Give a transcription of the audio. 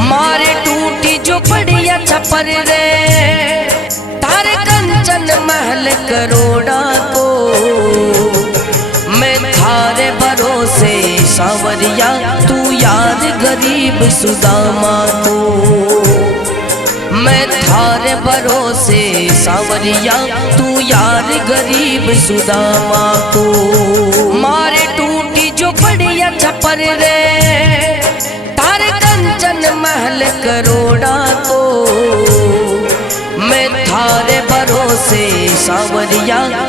मारे टूटी जो पड़िया छपर रे, तारे कंचन महल करोड़ा को, मैं थारे भरोसे सांवरिया तू याद गरीब सुदामा को, मैं थारे भरोसे सांवरिया तू यार गरीब सुदामा को। मारे टूटी जो पड़िया छपर रे, तारे कंचन महल करोड़ा को, मैं थारे भरोसे सांवरिया